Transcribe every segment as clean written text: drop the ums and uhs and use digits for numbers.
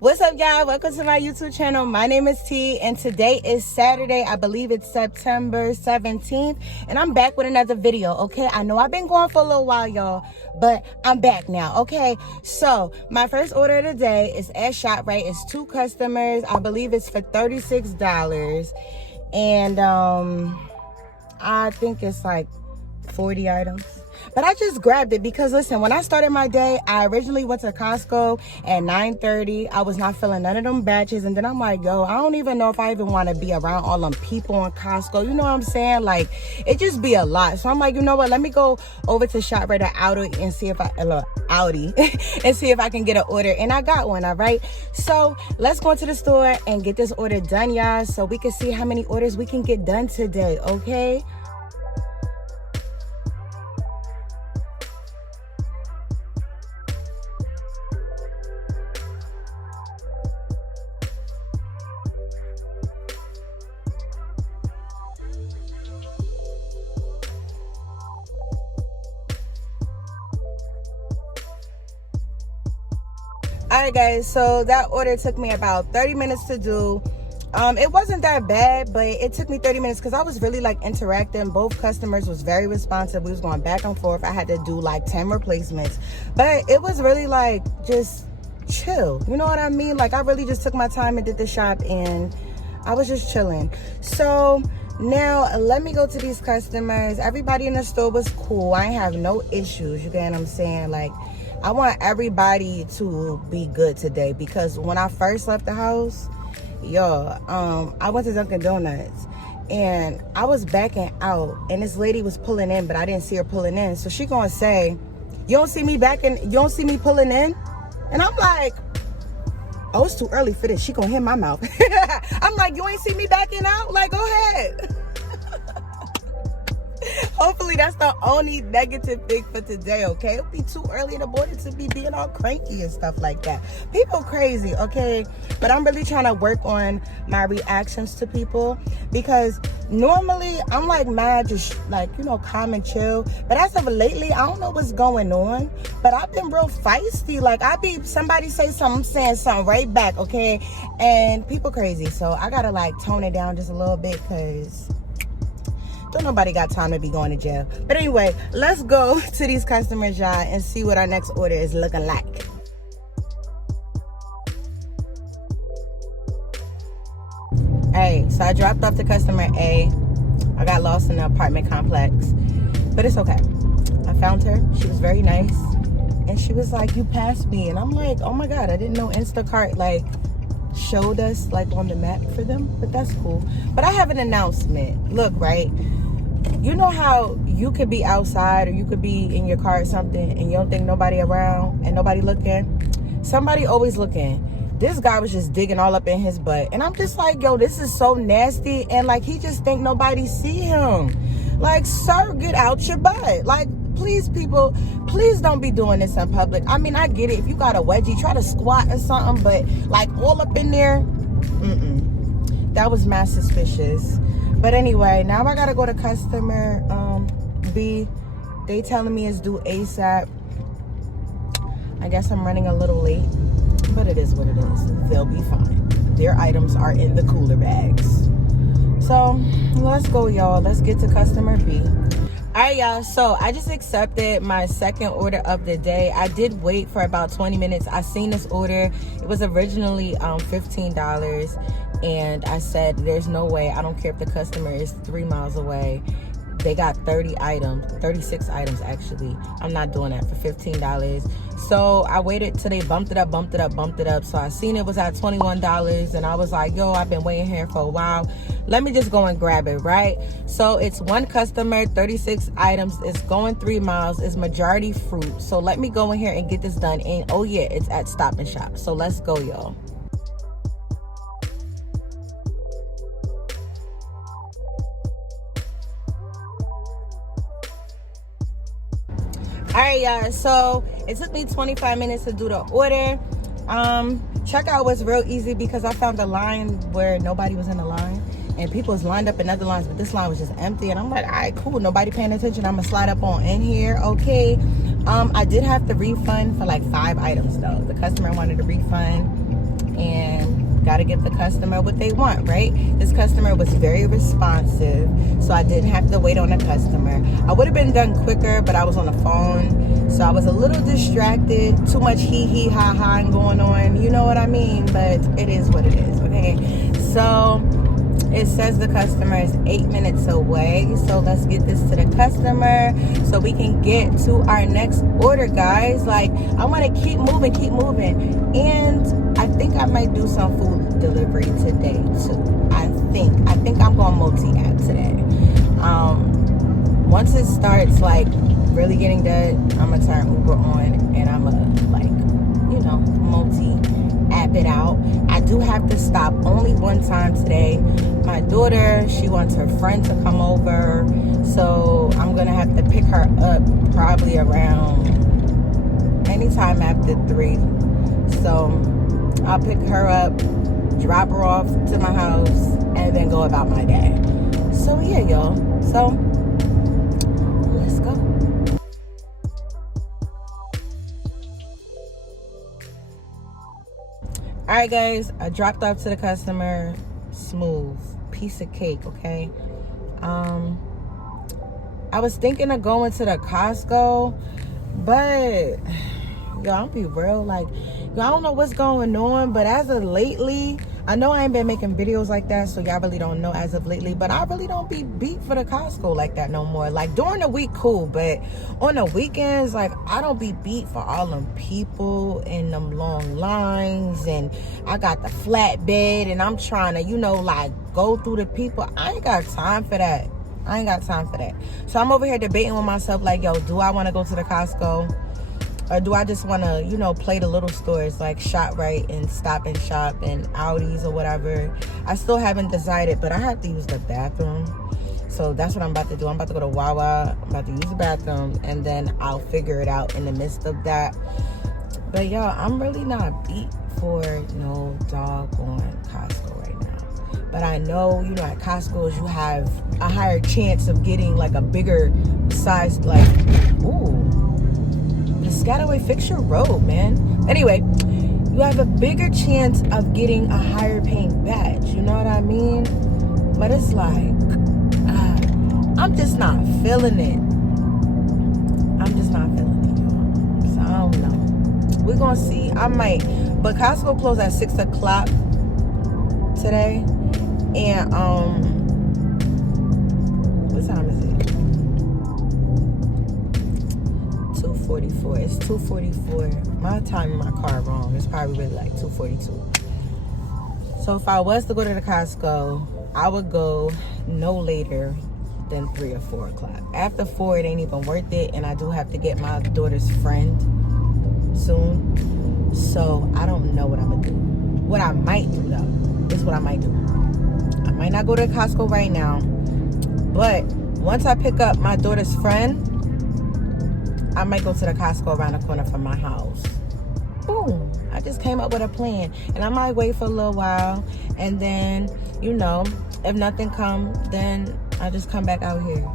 What's up, y'all? Welcome to my YouTube channel. My name is T, and today is Saturday. I believe it's September 17th, and I'm back with another video, okay? I know I've been going for a little while, y'all, but I'm back now, okay? So, my first order of the day is at ShopRite. It's 2 customers. I believe it's for $36, and I think it's like 40 items. But I just grabbed it because, listen, when I started my day, I originally went to Costco at 9:30. I was not feeling none of them batches. And then I'm like, yo, I don't even know if I even want to be around all them people in Costco. You know what I'm saying? Like, it just be a lot. So I'm like, you know what? Let me go over to ShopRite or Audi and see if and see if I can get an order. And I got one, all right? So let's go into the store and get this order done, y'all, so we can see how many orders we can get done today, okay? Alright guys, so that order took me about 30 minutes to do. It wasn't that bad, but it took me 30 minutes because I was really like interacting. Both customers was very responsive. We was going back and forth. I had to do like 10 replacements, but it was really like just chill. You know what I mean? Like I really just took my time and did the shop, and I was just chilling. So now let me go to these customers. Everybody in the store was cool. I ain't have no issues. You get what I'm saying? Like, I want everybody to be good today because when I first left the house, I went to Dunkin' Donuts and I was backing out and this lady was pulling in, but I didn't see her pulling in. So she gonna say, you don't see me pulling in? And I'm like, oh, it's too early for this. She gonna hit my mouth. I'm like, you ain't see me backing out? Like, go ahead. Hopefully that's the only negative thing for today, okay? It'll be too early in the morning to be being all cranky and stuff like that. People crazy, okay? But I'm really trying to work on my reactions to people because normally I'm like mad, just like, you know, calm and chill. But as of lately, I don't know what's going on, but I've been real feisty. Like somebody say something, I'm saying something right back, okay? And people crazy. So I gotta like tone it down just a little bit because don't nobody got time to be going to jail. But anyway, let's go to these customers, y'all, and see what our next order is looking like. Hey, so I dropped off the customer A. I got lost in the apartment complex, but it's okay. I found her. She was very nice. And she was like, you passed me. And I'm like, oh my God, I didn't know Instacart like showed us like on the map for them, but that's cool. But I have an announcement. Look, right, you know how you could be outside or you could be in your car or something and you don't think nobody around and nobody looking? Somebody always looking. This guy was just digging all up in his butt, and I'm just like, yo, this is so nasty. And like, he just think nobody see him. Like, sir, get out your butt. Like, please, people, please don't be doing this in public. I mean, I get it. If you got a wedgie, try to squat or something, but like all up in there, that was mad suspicious. But anyway, now I gotta go to customer B. They telling me it's due ASAP. I guess I'm running a little late, but it is what it is. They'll be fine. Their items are in the cooler bags. So let's go, y'all. Let's get to customer B. All right, y'all, so I just accepted my second order of the day. I did wait for about 20 minutes. I seen this order. It was originally $15, and I said, there's no way. I don't care if the customer is 3 miles away. They got 36 items actually. I'm not doing that for $15. So I waited till they bumped it up. So I seen it was at $21, and I was like, yo, I've been waiting here for a while. Let me just go and grab it, right? So it's one customer, 36 items. It's going 3 miles. It's majority fruit. So let me go in here and get this done. And oh yeah, it's at Stop and Shop. So let's go, y'all. All right, y'all, so it took me 25 minutes to do the order. Checkout was real easy because I found a line where nobody was in the line and people was lined up in other lines, but this line was just empty. And I'm like, all right, cool, nobody paying attention. I'm gonna slide up on in here, okay. I did have to refund for like 5 items though. The customer wanted a refund. got to give the customer what they want, right? This customer was very responsive, so I didn't have to wait on the customer. I would have been done quicker, but I was on the phone, so I was a little distracted. Too much hee ha ha going on, you know what I mean? But it is what it is, okay? So it says the customer is 8 minutes away, so let's get this to the customer so we can get to our next order, guys. Like, I want to keep moving, and I think I might do some food delivery today too. I think I'm going multi-app today. Once it starts like really getting dead, I'm gonna turn Uber on, and I'm gonna, like, you know, multi-app it out. I do have to stop only one time today. My daughter, she wants her friend to come over, so I'm gonna have to pick her up probably around anytime after 3. So I'll pick her up, drop her off to my house, and then go about my day. So yeah, y'all. So let's go. All right, guys, I dropped off to the customer. Smooth piece of cake, okay? I was thinking of going to the Costco, but yo, I'll be real, like, yo, I don't know what's going on, but as of lately, I know I ain't been making videos like that, so y'all really don't know as of lately, but I really don't be beat for the Costco like that no more. Like, during the week, cool, but on the weekends, like, I don't be beat for all them people and them long lines, and I got the flatbed, and I'm trying to, you know, like, go through the people. I ain't got time for that. So I'm over here debating with myself, like, yo, do I want to go to the Costco? Or do I just want to, you know, play the little stores like ShopRite and Stop and Shop and Aldi's or whatever? I still haven't decided, but I have to use the bathroom. So that's what I'm about to do. I'm about to go to Wawa. I'm about to use the bathroom, and then I'll figure it out in the midst of that. But y'all, I'm really not beat for no doggone Costco right now. But I know, you know, at Costco's you have a higher chance of getting like a bigger size, like, ooh. Piscataway, fix your road, man. Anyway, you have a bigger chance of getting a higher paying badge. You know what I mean? But it's like, I'm just not feeling it. So I don't know. We're gonna see. I might, but Costco closed at 6 o'clock today, and what time is it? 2:44. It's 2:44. My time in my car wrong. It's probably really like 2:42. So if I was to go to the Costco, I would go no later than 3 or 4 o'clock. After 4, it ain't even worth it, and I do have to get my daughter's friend soon. So I don't know what I'm gonna do. What I might do though is what I might do. I might not go to Costco right now, but once I pick up my daughter's friend, I might go to the Costco around the corner from my house. Boom. I just came up with a plan. And I might wait for a little while. And then, you know, if nothing comes, then I just come back out here.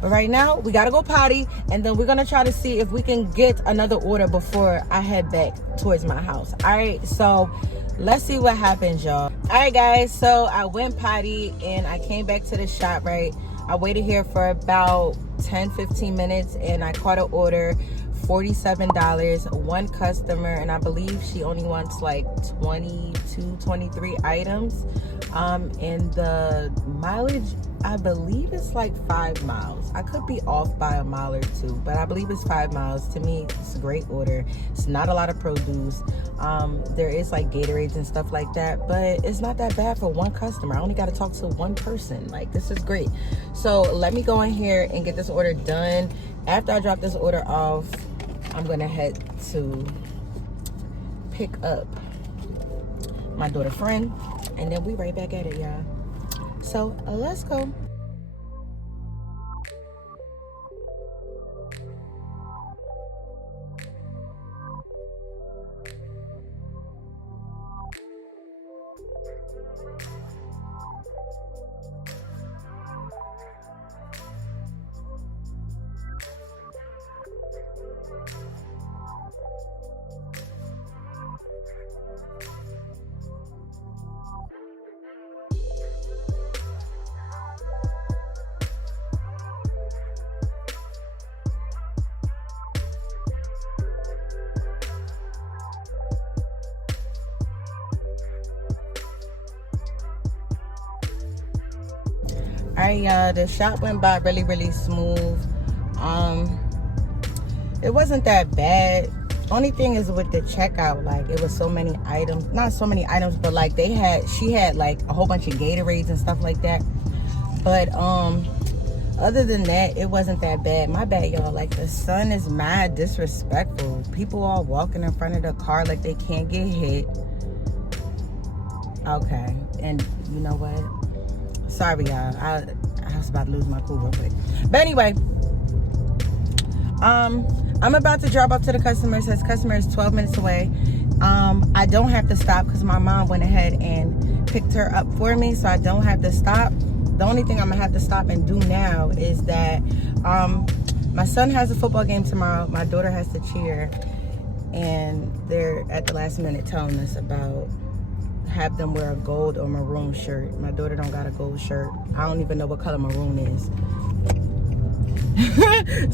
But right now, we got to go potty. And then we're going to try to see if we can get another order before I head back towards my house. All right. So let's see what happens, y'all. All right, guys. So I went potty and I came back to the shop, right? I waited here for about 10-15 minutes, and I caught an order, $47. One customer, and I believe she only wants like 23 items, and the mileage, I believe it's like 5 miles. I could be off by a mile or 2, but I believe it's 5 miles. To me, it's a great order. It's not a lot of produce. There is like Gatorades and stuff like that, but it's not that bad for one customer. I only got to talk to one person. Like, this is great. So let me go in here and get this order done. After I drop this order off, I'm gonna head to pick up my daughter friend, and then we right back at it, y'all. So let's go. Alright, y'all, the shop went by really, really smooth. It wasn't that bad. Only thing is with the checkout, like, it was so many items. Not so many items, but like she had like a whole bunch of Gatorades and stuff like that. But other than that, it wasn't that bad. My bad, y'all. Like, the sun is mad disrespectful. People all walking in front of the car like they can't get hit. Okay, and you know what? Sorry, y'all. I was about to lose my cool real quick. But anyway, I'm about to drop off to the customer. It says customer is 12 minutes away. I don't have to stop because my mom went ahead and picked her up for me, so I don't have to stop. The only thing I'm gonna have to stop and do now is that my son has a football game tomorrow. My daughter has to cheer, and they're at the last minute telling us about have them wear a gold or maroon shirt. My daughter don't got a gold shirt. I don't even know what color maroon is.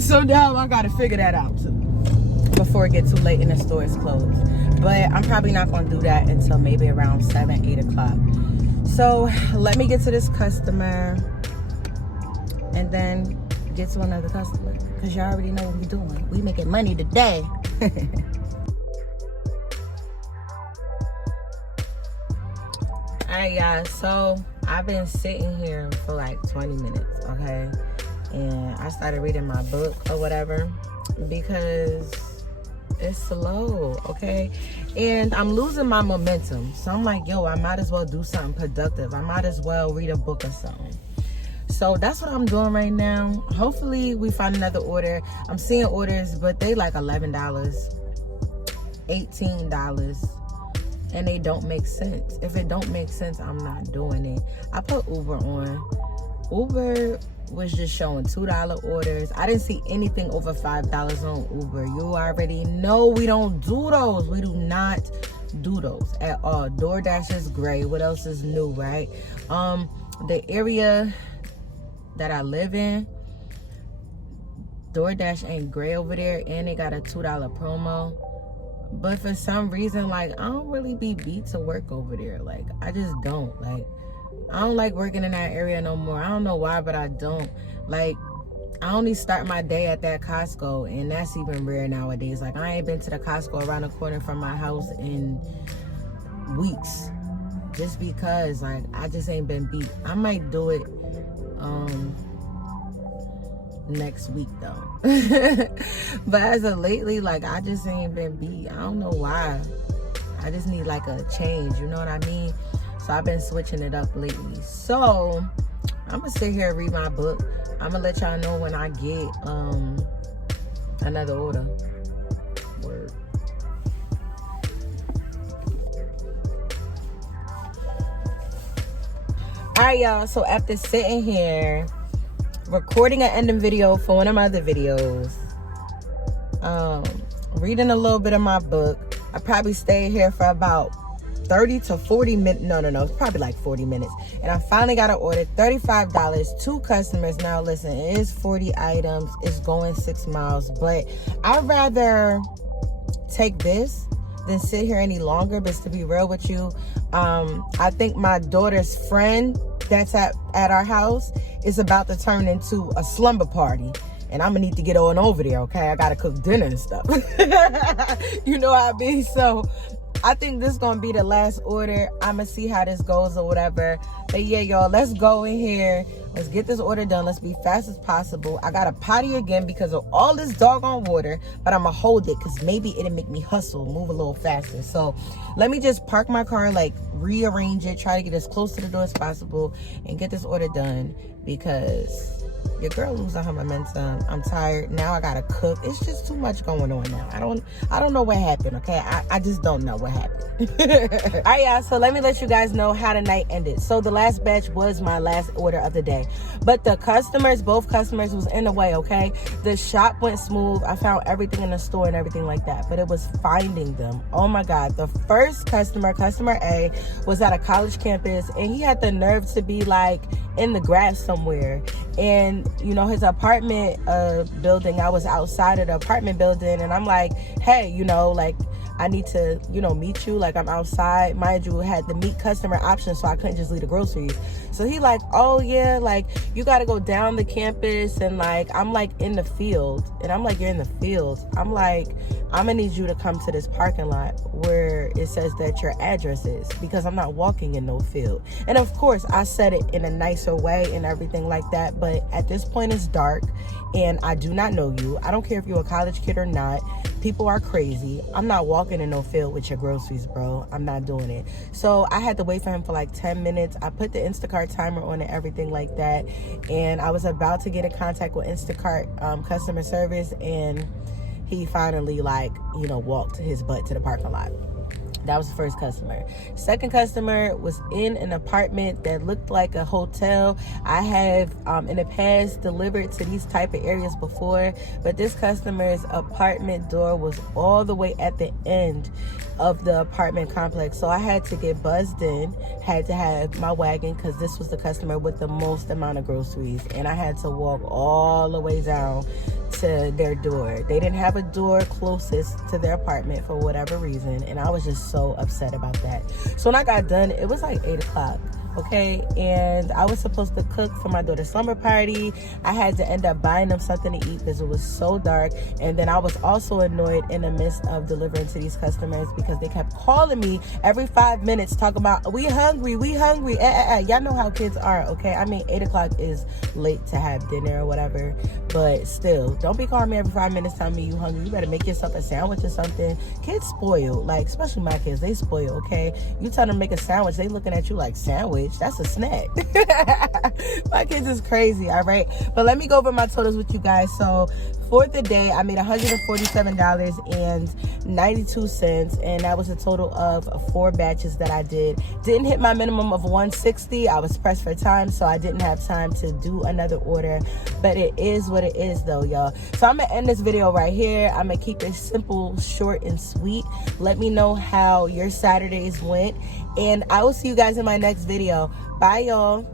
So now I gotta figure that out before it gets too late and the store is closed. But I'm probably not gonna do that until maybe around 7, 8 o'clock. So let me get to this customer and then get to another customer, because y'all already know what we're doing. We making money today. Alright, y'all, so I've been sitting here for like 20 minutes, okay? And I started reading my book or whatever because it's slow, okay? And I'm losing my momentum. So I'm like, yo, I might as well do something productive. I might as well read a book or something. So that's what I'm doing right now. Hopefully we find another order. I'm seeing orders, but they like $11, $18, and they don't make sense. If it don't make sense, I'm not doing it. I put Uber on. Uber was just showing $2 orders. I didn't see anything over $5 on Uber. You already know we don't do those. We do not do those at all. Doordash is gray. What else is new, right? The area that I live in, DoorDash ain't gray over there, and they got a $2 promo. But for some reason, like, I don't really be beat to work over there. Like, I just don't. Like, I don't like working in that area no more. I don't know why, but I don't. Like, I only start my day at that Costco, and that's even rare nowadays. Like, I ain't been to the Costco around the corner from my house in weeks. Just because, like, I just ain't been beat. I might do it next week, though. But as of lately, like, I just ain't been beat. I don't know why. I just need, like, a change. You know what I mean? So I've been switching it up lately. So I'm gonna sit here and read my book. I'm gonna let y'all know when I get another order. Word. Alright, y'all, so after sitting here recording an ending video for one of my other videos, reading a little bit of my book, I probably stayed here for about 30 to 40 minutes. No, it's probably like 40 minutes. And I finally got an order, $35, 2 customers. Now listen, it is 40 items. It's going 6 miles. But I'd rather take this than sit here any longer. But to be real with you, I think my daughter's friend that's at our house is about to turn into a slumber party. And I'm gonna need to get on over there, okay? I gotta cook dinner and stuff. You know how I be. So I think this is gonna be the last order. I'ma see how this goes or whatever. But yeah, y'all, let's go in here. Let's get this order done. Let's be fast as possible. I gotta potty again because of all this doggone water, but I'ma hold it because maybe it'll make me hustle, move a little faster. So let me just park my car, like rearrange it, try to get as close to the door as possible and get this order done because your girl losing her momentum. I'm tired. Now I gotta cook. It's just too much going on now. I don't know what happened, okay? I just don't know what happened. All right, y'all, so let me let you guys know how the night ended. So the last batch was my last order of the day. But the customers, both customers was in the way, okay? The shop went smooth. I found everything in the store and everything like that. But it was finding them. Oh my God. The first customer A, was at a college campus, and he had the nerve to be like in the grass somewhere. And you know, his apartment building, I was outside of the apartment building, and I'm like, hey, you know, like, I need to, you know, meet you. Like, I'm outside. Mind you, had the meet customer option, so I couldn't just leave the groceries. So he like, oh yeah, like, you got to go down the campus. And like, I'm like in the field. And I'm like, you're in the field. I'm like, I'm going to need you to come to this parking lot where it says that your address is, because I'm not walking in no field. And of course, I said it in a nicer way and everything like that. But at this point, it's dark and I do not know you. I don't care if you're a college kid or not. People are crazy. I'm not walking in no field with your groceries, bro. I'm not doing it. So I had to wait for him for like 10 minutes. I put the Instacart timer on and everything like that. And I was about to get in contact with Instacart customer service, and he finally, like, you know, walked his butt to the parking lot. That was the first customer. Second customer was in an apartment that looked like a hotel. I have in the past delivered to these type of areas before, but this customer's apartment door was all the way at the end of the apartment complex. So I had to get buzzed in, had to have my wagon, because this was the customer with the most amount of groceries, and I had to walk all the way down to their door. They didn't have a door closest to their apartment for whatever reason, and I was just so upset about that. So when I got done, it was like 8 o'clock. Okay, and I was supposed to cook for my daughter's slumber party. I had to end up buying them something to eat because it was so dark. And then I was also annoyed in the midst of delivering to these customers because they kept calling me every 5 minutes talking about, we hungry, we hungry. Y'all know how kids are, okay? I mean, 8 o'clock is late to have dinner or whatever, but still, don't be calling me every 5 minutes telling me you hungry. You better make yourself a sandwich or something. Kids spoil, like, especially my kids, they spoil, okay? You tell them to make a sandwich, they looking at you like, sandwich? That's a snack. My kids is crazy, all right? But let me go over my totals with you guys. So for the day, I made $147.92, and that was a total of 4 batches that I did. Didn't hit my minimum of 160. I was pressed for time, so I didn't have time to do another order, but it is what it is though, y'all. So I'm gonna end this video right here. I'm gonna keep it simple, short, and sweet. Let me know how your Saturdays went, and I will see you guys in my next video. Bye, y'all.